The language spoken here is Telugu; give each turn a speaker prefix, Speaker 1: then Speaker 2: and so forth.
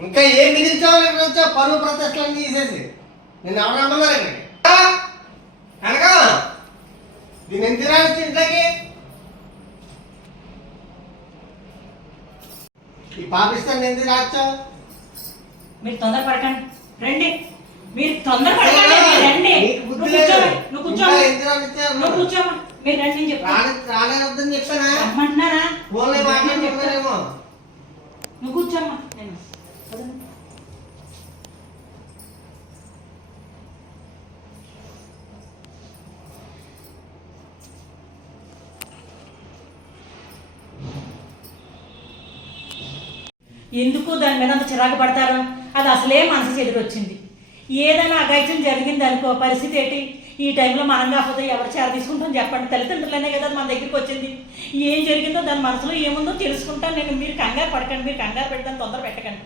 Speaker 1: ఇంకా ఏం మిగిల్చావు ఇక్కడ పరువు ప్రతిష్టలను తీసేసి. నేను ఎవరు నమ్మన్నారు ఇక్కడ కనుక దీన్ని ఎంత తినాలి ఇంట్లోకి ఈ పాకిస్తాన్ ఎందుకు రాచావు?
Speaker 2: మీరు తొందరపడకండి రండి. మీరు రండి.
Speaker 1: నీకు
Speaker 2: నువ్వు కూర్చోమా నువ్వు కూర్చోమా కూర్చోమా మీరు? రండి నేను చెప్తాను
Speaker 1: రాని రాలేవద్దని చెప్పానా
Speaker 2: రమ్మంటున్నారా?
Speaker 1: ఫోన్లో
Speaker 2: నువ్వు కూర్చోమ్మా నేను. ఎందుకు దాని మీద అంత చిరాకు పడతారు? అది అసలే మనసు చెదిరొచ్చింది. ఏదైనా అగాయిత్యం జరిగింది అనుకో పరిస్థితి ఏంటి? ఈ టైంలో మనం కాకపోతే ఎవరు చేర తీసుకుంటాం చెప్పండి. తల్లిదండ్రులనే కదా మన దగ్గరికి వచ్చింది. ఏం జరిగిందో దాని మనసులో ఏముందో తెలుసుకుంటాను నేను. మీరు కంగారు పడకండి మీరు కంగారు పెడతాను తొందర పెట్టకండి.